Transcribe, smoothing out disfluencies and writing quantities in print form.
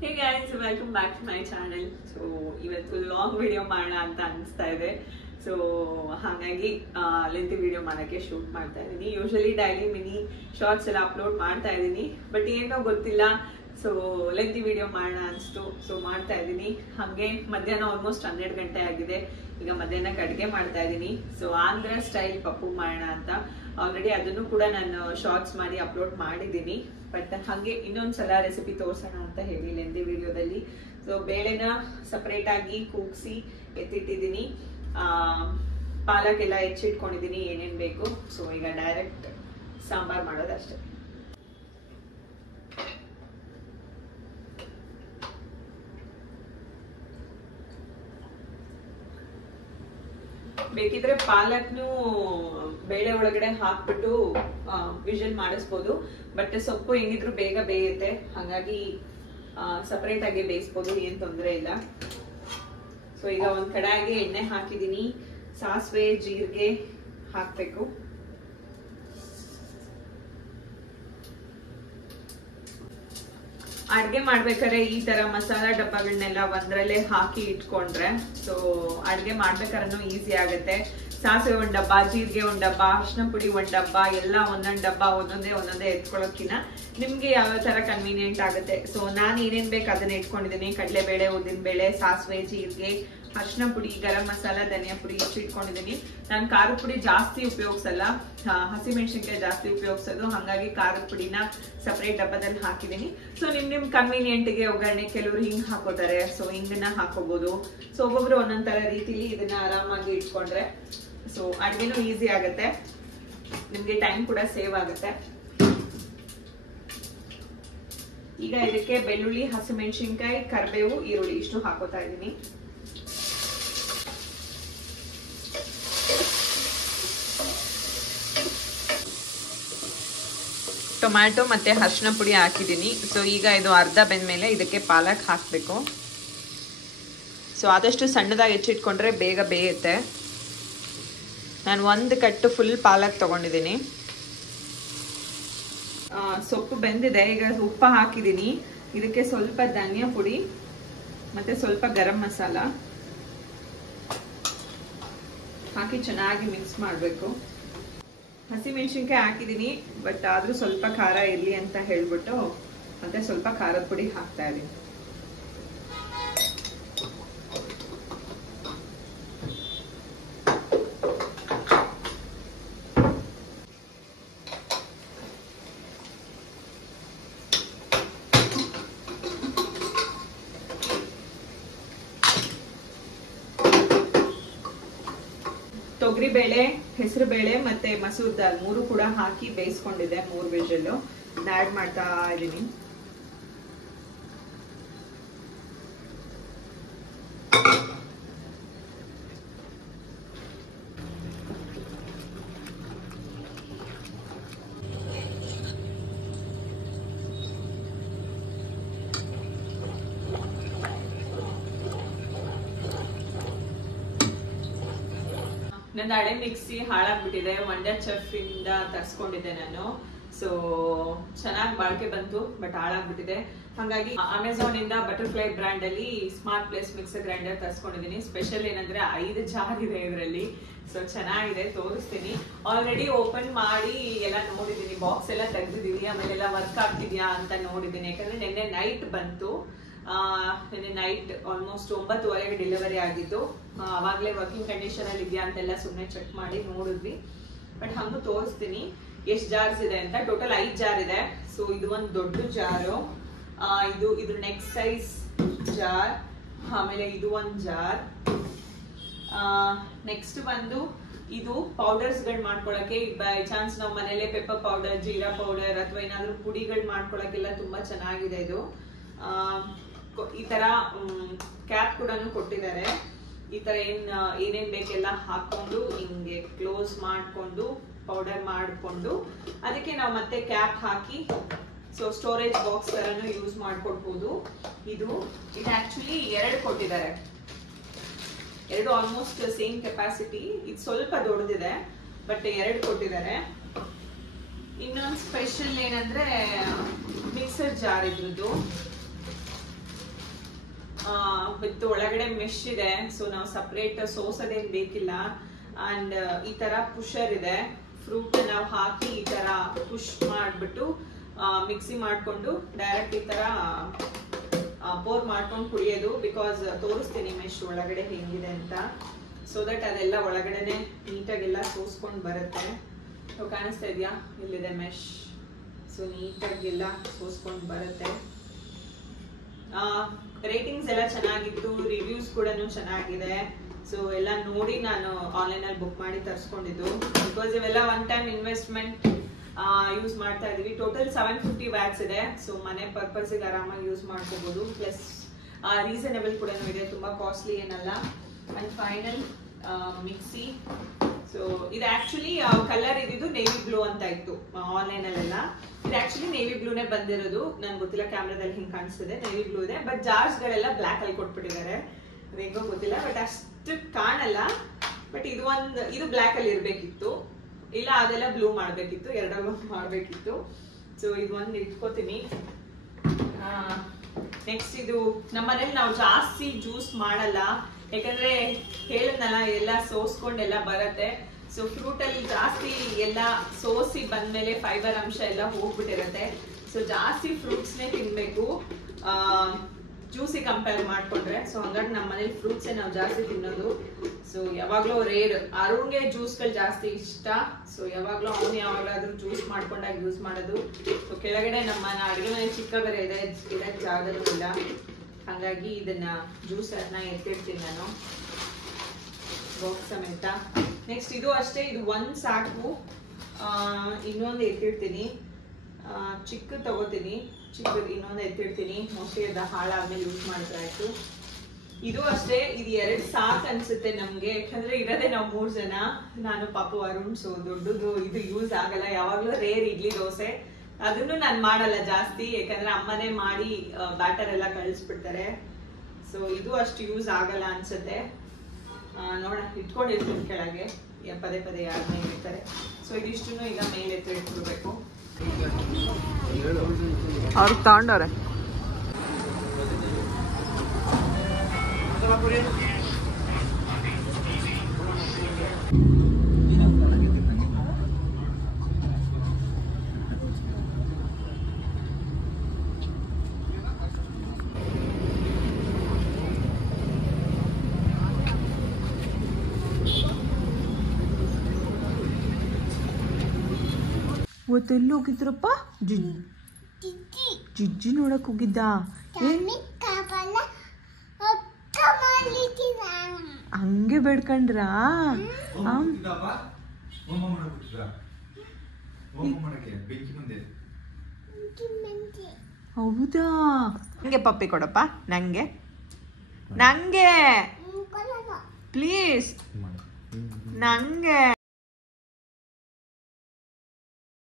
Hey guys, welcome back to my channel. So ಇವತ್ತು long video ಮಾಡೋಣ ಅಂತ ಅನಿಸ್ತಾ ಇದೆ. ಸೊ ಹಾಗಾಗಿ ಲೆಂತಿ ವಿಡಿಯೋ ಮಾಡೋಕ್ಕೆ ಶೂಟ್ ಮಾಡ್ತಾ ಇದ್ದೀನಿ. ಯೂಶಲಿ ಡೈಲಿ ಮಿನಿ ಶಾರ್ಟ್ಸ್ ಎಲ್ಲ ಅಪ್ಲೋಡ್ ಮಾಡ್ತಾ ಇದ್ದೀನಿ, ಬಟ್ ಏನೋ ಗೊತ್ತಿಲ್ಲ. ಸೊ ಲೆಂತಿ ವಿಡಿಯೋ ಮಾಡೋಣ ಅನಿಸ್ತು, ಸೊ ಮಾಡ್ತಾ ಇದ್ದೀನಿ. ಹಾಗೆ ಮಧ್ಯಾಹ್ನ ಆಲ್ಮೋಸ್ಟ್ 12 ಗಂಟೆ ಆಗಿದೆ. ಈಗ ಮಧ್ಯಾಹ್ನಕ್ಕೆ ಅಡುಗೆ ಮಾಡ್ತಾ ಇದ್ದೀನಿ. ಸೊ ಆಂಧ್ರ ಸ್ಟೈಲ್ ಪಪ್ಪು ಮಾಡೋಣ ಅಂತ ಆಲ್ರೆಡಿ ಅದನ್ನು ಕೂಡ ನಾನು ಶಾರ್ಟ್ಸ್ ಮಾಡಿ ಅಪ್ಲೋಡ್ ಮಾಡಿದ್ದೀನಿ. ಬಟ್ ಹಾಗೆ ಇನ್ನೊಂದ್ಸಲ ರೆಸಿಪಿ ತೋರ್ಸೋಣ ಅಂತ ಹೇಳಿ ಲೆಂದಿ ವಿಡಿಯೋದಲ್ಲಿ. ಸೊ ಬೇಳೆನ ಸಪರೇಟ್ ಆಗಿ ಕೂಗಿಸಿ ಎತ್ತಿಟ್ಟಿದ್ದೀನಿ, ಪಾಲಕ್ ಎಲ್ಲ ಹೆಚ್ಚಿಟ್ಕೊಂಡಿದ್ದೀನಿ, ಏನೇನು ಬೇಕು. ಸೊ ಈಗ ಡೈರೆಕ್ಟ್ ಸಾಂಬಾರ್ ಮಾಡೋದಷ್ಟೇ. ಬೇಕಿದ್ರೆ ಪಾಲಕ್ನು ಬೇಳೆ ಒಳಗಡೆ ಹಾಕ್ಬಿಟ್ಟು ವಿಷಲ್ ಮಾಡಿಸ್ಬೋದು, ಬಟ್ ಸೊಪ್ಪು ಹೆಂಗಿದ್ರು ಬೇಗ ಬೇಯುತ್ತೆ, ಹಾಗಾಗಿ ಸಪರೇಟ್ ಆಗಿ ಬೇಯಿಸ್ಬೋದು, ಏನ್ ತೊಂದರೆ ಇಲ್ಲ. ಸೊ ಈಗ ಒಂದ್ ಕಡಾಯಿಗೆ ಎಣ್ಣೆ ಹಾಕಿದೀನಿ, ಸಾಸಿವೆ ಜೀರಿಗೆ ಹಾಕ್ಬೇಕು. ಅಡ್ಗೆ ಮಾಡ್ಬೇಕಾದ್ರೆ ಈ ತರ ಮಸಾಲಾ ಡಬ್ಬಗಳನ್ನೆಲ್ಲ ಒಂದ್ರಲ್ಲೇ ಹಾಕಿ ಇಟ್ಕೊಂಡ್ರೆ ಸೊ ಅಡ್ಗೆ ಮಾಡ್ಬೇಕಾದ್ರೂ ಈಸಿ ಆಗುತ್ತೆ. ಸಾಸಿವೆ ಒಂದ್ ಡಬ್ಬ, ಜೀರಿಗೆ ಒಂದ್ ಡಬ್ಬ, ಅರಿಶಿನ ಪುಡಿ ಒಂದ್ ಡಬ್ಬ, ಎಲ್ಲ ಒಂದೊಂದ್ ಡಬ್ಬ ಒಂದೊಂದೇ ಎತ್ಕೊಳ್ಳೋಕಿನ ನಿಮ್ಗೆ ಯಾವ ತರ ಕನ್ವೀನಿಯಂಟ್ ಆಗುತ್ತೆ. ಸೊ ನಾನು ಏನೇನ್ ಬೇಕು ಅದನ್ನ ಇಟ್ಕೊಂಡಿದ್ದೀನಿ. ಕಡಲೆಬೇಳೆ, ಉದ್ದಿನ ಬೇಳೆ, ಸಾಸಿವೆ, ಜೀರಿಗೆ, ಅರಿಶಿನ ಪುಡಿ, ಗರಂ ಮಸಾಲ, ಧನಿಯಾ ಪುಡಿ ಇಷ್ಟು ಇಟ್ಕೊಂಡಿದ್ದೀನಿ. ನಾನು ಖಾರದ ಪುಡಿ ಜಾಸ್ತಿ ಉಪಯೋಗಿಸಲ್ಲ, ಹಸಿಮೆಣಸಿನ್ಕಾಯಿ ಜಾಸ್ತಿ ಉಪಯೋಗಿಸೋದು, ಹಾಗಾಗಿ ಖಾರದ ಪುಡಿನ ಸಪರೇಟ್ ಡಬ್ಬದಲ್ಲಿ ಹಾಕಿದ್ದೀನಿ. ಸೊ ನಿಮ್ ಕನ್ವೀನಿಯಂಟ್ಗೆ ಒಗ್ಗರಣೆ ಕೆಲವರು ಹಿಂಗ್ ಹಾಕೋತಾರೆ, ಸೊ ಹಿಂಗನ್ನ ಹಾಕೋಬಹುದು. ಸೊ ಒಬ್ಬೊಬ್ರು ಒಂದೊಂದ್ ತರ ರೀತಿಲಿ ಇದನ್ನ ಆರಾಮಾಗಿ ಇಟ್ಕೊಂಡ್ರೆ ಸೊ ಅಡ್ಗೆನೂ ಈಸಿ ಆಗುತ್ತೆ, ನಿಮ್ಗೆ ಟೈಮ್ ಕೂಡ ಸೇವ್ ಆಗುತ್ತೆ. ಈಗ ಇದಕ್ಕೆ ಬೆಳ್ಳುಳ್ಳಿ, ಹಸಿಮೆಣಸಿನ್ಕಾಯಿ, ಕರಿಬೇವು, ಈರುಳ್ಳಿ ಇಷ್ಟು ಹಾಕೋತಾ ಇದ್ದೀನಿ. ಟೊಮ್ಯಾಟೊ ಮತ್ತೆ ಅರಿಶಿನ ಪುಡಿ ಹಾಕಿದ್ದೀನಿ. ಸೊ ಈಗ ಇದು ಅರ್ಧ ಬೆಂದ್ಮೇಲೆ ಇದಕ್ಕೆ ಪಾಲಕ್ ಹಾಕಬೇಕು. ಸೊ ಆದಷ್ಟು ಸಣ್ಣದಾಗಿ ಹೆಚ್ಚಿಟ್ಕೊಂಡ್ರೆ ಬೇಗ ಬೇಯುತ್ತೆ. ನಾನು ಒಂದು ಕಟ್ಟು ಫುಲ್ ಪಾಲಕ್ ತಗೊಂಡಿದ್ದೀನಿ. ಸೊಪ್ಪು ಬೆಂದಿದೆ, ಈಗ ಉಪ್ಪು ಹಾಕಿದ್ದೀನಿ. ಇದಕ್ಕೆ ಸ್ವಲ್ಪ ಧನಿಯಾ ಪುಡಿ ಮತ್ತೆ ಸ್ವಲ್ಪ ಗರಂ ಮಸಾಲ ಹಾಕಿ ಚೆನ್ನಾಗಿ ಮಿಕ್ಸ್ ಮಾಡಬೇಕು. ಹಸಿಮೆಣಸಿನ್ಕಾಯಿ ಹಾಕಿದ್ದೀನಿ, ಬಟ್ ಆದ್ರೂ ಸ್ವಲ್ಪ ಖಾರ ಇರ್ಲಿ ಅಂತ ಹೇಳ್ಬಿಟ್ಟು ಮತ್ತೆ ಸ್ವಲ್ಪ ಖಾರದ ಪುಡಿ ಹಾಕ್ತಾ ಇದ್ದೀನಿ. ತೊಗರಿ ಬೇಳೆ, ಹೆಸರು ಬೇಳೆ ಮತ್ತೆ ಮಸೂರ್ ದಾಲ್ ಮೂರು ಕೂಡ ಹಾಕಿ ಬೇಯಿಸ್ಕೊಂಡಿದ್ದೆ. 3 ವಿಷಲ್ ಆಡ್ ಮಾಡ್ತಾ ಇದ್ದೀನಿ. ನನ್ನ ಹಳೆ ಮಿಕ್ಸಿ ಹಾಳಾಗ್ಬಿಟ್ಟಿದೆ, ಮಂಡ್ಯ ಚೆಫ್ ಇಂದ ತರ್ಸ್ಕೊಂಡಿದ್ದೆ ನಾನು. ಸೊ ಚೆನ್ನಾಗಿ ಬಾಳಿಕೆ ಬಂತು, ಬಟ್ ಹಾಳಾಗ್ಬಿಟ್ಟಿದೆ. ಹಾಗಾಗಿ ಅಮೆಝಾನ್ ಇಂದ ಬಟರ್ಫ್ಲೈ ಬ್ರ್ಯಾಂಡ್ ಅಲ್ಲಿ ಸ್ಮಾರ್ಟ್ ಪ್ಲೇಸ್ ಮಿಕ್ಸರ್ ಗ್ರೈಂಡರ್ ತರ್ಸ್ಕೊಂಡಿದ್ದೀನಿ. ಸ್ಪೆಷಲ್ ಏನಂದ್ರೆ 5 ಜಾರ್ ಇದೆ ಇದರಲ್ಲಿ. ಸೊ ಚೆನ್ನಾಗಿದೆ, ತೋರಿಸ್ತೀನಿ. ಆಲ್ರೆಡಿ ಓಪನ್ ಮಾಡಿ ಎಲ್ಲ ನೋಡಿದ್ದೀನಿ, ಬಾಕ್ಸ್ ಎಲ್ಲ ತೆಗ್ದಿದ್ದೀನಿ, ಆಮೇಲೆ ಎಲ್ಲ ವರ್ಕ್ ಆಗ್ತಿದ್ಯಾ ಅಂತ ನೋಡಿದ್ದೀನಿ. ಯಾಕಂದ್ರೆ ನಿನ್ನೆ ನೈಟ್ ಬಂತು, ನಿನ್ನೆ ನೈಟ್ ಆಲ್ಮೋಸ್ಟ್ 9:30ಗೆ ಡೆಲಿವರಿ ಆಗಿದ್ದು. ಅವಾಗಲೇ ವರ್ಕಿಂಗ್ ಕಂಡೀಷನ್ ಅಲ್ಲಿ ಇದೆಯಾ ಅಂತೆಲ್ಲ ಸುಮ್ಮನೆ ಚೆಕ್ ಮಾಡಿ ನೋಡಿದ್ವಿ. ಬಟ್ ಹಂಗೂ ತೋರಿಸ್ತೀನಿ ಎಷ್ಟು ಜಾರ್ಸ್ ಇದೆ ಅಂತ. ಟೋಟಲ್ 5 ಜಾರ್ ಇದೆ. ಸೊ ಇದು ಒಂದು ದೊಡ್ಡ ಜಾರು, ಇದು ನೆಕ್ಸ್ಟ್ ಸೈಜ್ ಜಾರ್, ಆಮೇಲೆ ಇದು ಒಂದು ಜಾರ್. ನೆಕ್ಸ್ಟ್ ಬಂದು ಇದು ಪೌಡರ್ಸ್ ಗಳು ಮಾಡ್ಕೊಳಕ್ಕೆ, ಬೈ ಚಾನ್ಸ್ ನಾವು ಮನೇಲೆ ಪೆಪ್ಪರ್ ಪೌಡರ್, ಜೀರಾ ಪೌಡರ್ ಅಥವಾ ಏನಾದ್ರೂ ಪುಡಿಗಳು ಮಾಡ್ಕೊಳಕ್ಕೆಲ್ಲ ತುಂಬಾ ಚೆನ್ನಾಗಿದೆ ಇದು. ಈ ತರ ಕ್ಯಾಪ್ ಕೂಡ ಕೊಟ್ಟಿದ್ದಾರೆ. ಈ ತರ ಏನೇನ್ ಬೇಕೆಲ್ಲ ಹಾಕೊಂಡು ಹಿಂಗೆ ಕ್ಲೋಸ್ ಮಾಡ್ಕೊಂಡು ಪೌಡರ್ ಮಾಡ್ಕೊಂಡು ಅದಕ್ಕೆ ನಾವು ಮತ್ತೆ ಕ್ಯಾಪ್ ಹಾಕಿ ಸೊ ಸ್ಟೋರೇಜ್ ಬಾಕ್ಸ್ ತರನು ಯೂಸ್ ಮಾಡ್ಕೊಡ್ಬೋದು. ಇದು ಆಕ್ಚುಲಿ 2 ಕೊಟ್ಟಿದ್ದಾರೆ, 2 ಆಲ್ಮೋಸ್ಟ್ ಸೇಮ್ ಕೆಪಾಸಿಟಿ. ಇದು ಸ್ವಲ್ಪ ದೊಡ್ಡದಿದೆ, ಬಟ್ 2 ಕೊಟ್ಟಿದ್ದಾರೆ. ಇನ್ನೊಂದು ಸ್ಪೆಷಲ್ ಏನಂದ್ರೆ ಮಿಕ್ಸರ್ ಜಾರ್ ಇದ್ರದ್ದು. ವಿತ್ ಒಳಗಡೆ ಮೆಶ್ ಇದೆ. ಸೊ ನಾವು ಸಪ್ರೇಟ್ ಸೋಸೋದೇನು ಬೇಕಿಲ್ಲ. ಅಂಡ್ ಈ ತರ ಪುಷರ್ ಇದೆ. ಫ್ರೂಟ್ ನಾವು ಹಾಕಿ ಈ ತರ ಪುಷ್ ಮಾಡಿಬಿಟ್ಟು ಮಿಕ್ಸಿ ಮಾಡಿಕೊಂಡು ಡೈರೆಕ್ಟ್ ಈ ತರ ಪೋರ್ ಮಾಡ್ಕೊಂಡು ಕುಡಿಯೋದು. ಬಿಕಾಸ್ ತೋರಿಸ್ತೀನಿ ಮೆಶ್ ಒಳಗಡೆ ಹೆಂಗಿದೆ ಅಂತ. ಸೊ ದಟ್ ಅದೆಲ್ಲ ಒಳಗಡೆನೆ ನೀಟಾಗೆಲ್ಲ ಸೋಸ್ಕೊಂಡು ಬರುತ್ತೆ. ಸೊ ಕಾಣಿಸ್ತಾ ಇದೆಯಾ, ಇಲ್ಲಿದೆ ಮೆಶ್. ಸೊ ನೀಟಾಗೆಲ್ಲ ಸೋಸ್ಕೊಂಡು ಬರುತ್ತೆ. ರೇಟಿಂಗ್ಸ್ ಎಲ್ಲ ಚೆನ್ನಾಗಿತ್ತು, ರಿವ್ಯೂಸ್ ಕೂಡ ಚೆನ್ನಾಗಿದೆ. ಸೊ ಎಲ್ಲ ನೋಡಿ ನಾನು ಆನ್ಲೈನಲ್ಲಿ ಬುಕ್ ಮಾಡಿ ತರಿಸ್ಕೊಂಡಿದ್ದು. ಬಿಕಾಸ್ ಇವೆಲ್ಲ ಒನ್ ಟೈಮ್ ಇನ್ವೆಸ್ಟ್ಮೆಂಟ್ ಯೂಸ್ ಮಾಡ್ತಾ ಇದೀವಿ. ಟೋಟಲ್ 750 ವ್ಯಾಟ್ಸ್ ಇದೆ. ಸೊ ಮನೆ ಪರ್ಪಸ್ಗೆ ಆರಾಮಾಗಿ ಯೂಸ್ ಮಾಡ್ಕೋಬಹುದು. ಪ್ಲಸ್ ರೀಸನಬಲ್ ಕೂಡ ಇದೆ, ತುಂಬಾ ಕಾಸ್ಟ್ಲಿ ಏನಲ್ಲ. And final mixie. ಸೊ ಇದು ಆಕ್ಚುಲಿ ಕಲರ್ ಇದ್ದು ನೇವಿ ಬ್ಲೂ ಅಂತ ಇತ್ತು ಆನ್ಲೈನ್ ಅಲ್ಲೆಲ್ಲ. ಇದು ಆಕ್ಚುಲಿ ನೇವಿ ಬ್ಲೂನೇ ಬಂದಿರೋದು. ನನ್ಗೆ ಗೊತ್ತಿಲ್ಲ ಕ್ಯಾಮ್ರಾದಲ್ಲಿ ಹಿಂಗೆ ಕಾಣಿಸ್ತಿದೆ, ನೇವಿ ಬ್ಲೂ ಇದೆ. ಬಟ್ ಜಾರ್ಸ್ ಗಳೆಲ್ಲ ಬ್ಲಾಕ್ ಅಲ್ಲಿ ಕೊಟ್ಬಿಟ್ಟಿದ್ದಾರೆ. ಅದೇಗೋ ಗೊತ್ತಿಲ್ಲ, ಬಟ್ ಅಷ್ಟು ಕಾಣಲ್ಲ. ಬಟ್ ಇದು ಬ್ಲಾಕ್ ಅಲ್ಲಿ ಇರ್ಬೇಕಿತ್ತು, ಇಲ್ಲ ಅದೆಲ್ಲ ಬ್ಲೂ ಮಾಡ್ಬೇಕಿತ್ತು, ಎರಡಲ್ಲೂ ಮಾಡ್ಬೇಕಿತ್ತು. ಸೊ ಇದು ಒಂದು ಇಟ್ಕೋತೀನಿ. ನೆಕ್ಸ್ಟ್ ಇದು ನಮ್ಮನೇಲಿ ನಾವು ಜಾಸ್ತಿ ಜ್ಯೂಸ್ ಮಾಡಲ್ಲ, ಯಾಕಂದ್ರೆ ಹೇಳಿದ್ನಲ್ಲ ಎಲ್ಲ ಸೋಸ್ಕೊಂಡೆಲ್ಲ ಬರತ್ತೆ. ಸೊ ಫ್ರೂಟ್ ಅಲ್ಲಿ ಜಾಸ್ತಿ ಎಲ್ಲ ಸೋಸಿ ಬಂದ್ಮೇಲೆ ಫೈಬರ್ ಅಂಶ ಎಲ್ಲ ಹೋಗ್ಬಿಟ್ಟಿರತ್ತೆ. ಸೊ ಜಾಸ್ತಿ ಫ್ರೂಟ್ಸ್ನೇ ತಿನ್ಬೇಕು ಜ್ಯೂಸಿ ಕಂಪೇರ್ ಮಾಡ್ಕೊಂಡ್ರೆ. ಸೊ ಹಂಗಾಗಿ ನಮ್ಮ ಮನೇಲಿ ಫ್ರೂಟ್ಸೇ ನಾವು ಜಾಸ್ತಿ ತಿನ್ನೋದು. ಸೊ ಯಾವಾಗ್ಲೂ ರೇರ್. ಅರುಣ್ಗೆ ಜ್ಯೂಸ್ಗಳು ಜಾಸ್ತಿ ಇಷ್ಟ. ಸೊ ಯಾವಾಗ್ಲೂ ಅವನು ಯಾವಾಗ್ಲಾದ್ರೂ ಜ್ಯೂಸ್ ಮಾಡ್ಕೊಂಡಾಗ ಯೂಸ್ ಮಾಡೋದು. ಸೊ ಕೆಳಗಡೆ ನಮ್ಮ ಅಡುಗೆ ಮನೆ ಚಿಕ್ಕ ಬೇರೆ ಇದೆ, ಇದಕ್ಕೆ ಜಾಗನೂ ಇಲ್ಲ. ಹಾಗಾಗಿ ಇದನ್ನ ಜ್ಯೂಸ್ ಅನ್ನ ಎತ್ತಿಡ್ತೀನಿ ನಾನು ಬಾಕ್ಸ್ ಸಮೇತ. ನೆಕ್ಸ್ಟ್ ಇದು ಅಷ್ಟೇ, ಇದು ಒಂದ್ ಸಾಕು. ಇನ್ನೊಂದು ಎತ್ತಿಡ್ತೀನಿ, ಚಿಕ್ಕ ತಗೋತೀನಿ, ಚಿಕ್ಕದು ಇನ್ನೊಂದು ಎತ್ತಿಡ್ತೀನಿ. ಮೋಸ್ಟ್ಲಿ ಅದ ಹಾಳಾದ್ಮೇಲೆ ಯೂಸ್ ಮಾಡಿದ್ರೆ ಆಯ್ತು. ಇದು ಅಷ್ಟೇ, ಇದು 2 ಸಾಕು ಅನ್ಸುತ್ತೆ ನಮ್ಗೆ. ಯಾಕಂದ್ರೆ ಇರೋದೇ ನಾವು 3 ಜನ, ನಾನು ಪಾಪು ಅರುಣ್. ಸೊ ದೊಡ್ಡದು ಇದು ಯೂಸ್ ಆಗಲ್ಲ. ಯಾವಾಗ್ಲೂ ರೇರ್ ಇಡ್ಲಿ ದೋಸೆ, ಅದನ್ನು ನಾನು ಮಾಡಲ್ಲ ಜಾಸ್ತಿ, ಯಾಕಂದ್ರೆ ಅಮ್ಮನೇ ಮಾಡಿ ಬ್ಯಾಟರ್ ಎಲ್ಲ ಕಳಿಸ್ಬಿಡ್ತಾರೆ. ಸೊ ಇದು ಅಷ್ಟು ಯೂಸ್ ಆಗಲ್ಲ ಅನ್ಸುತ್ತೆ. ನೋಡ ಇಟ್ಕೊಂಡಿರ್ತೀನಿ ಕೆಳಗೆ, ಪದೇ ಪದೇ ಯಾರನ್ನೇ ಇರ್ತಾರೆ. ಸೊ ಇದಿಷ್ಟು ಈಗ ಮೇಲೆ ಎತ್ತಿಟ್ಬಿಡ್ಬೇಕು. ಅವ್ರಿಗೆ ತಗೊಂಡವ್ರೆ. ಇವತ್ತೆಲ್ಲಿ ಹೋಗಿದ್ರಪ್ಪ? ಜಿಜ್ಜಿ ನೋಡಕ್ ಹೋಗಿದ್ದ. ಹಂಗೆ ಬೇಡ್ಕೊಂಡ್ರಾ? ಹೌದಾ? ನಂಗೆ ಪಪ್ಪಿ ಕೊಡಪ್ಪ, ನಂಗೆ ನಂಗೆ ಪ್ಲೀಸ್ ನಂಗೆ.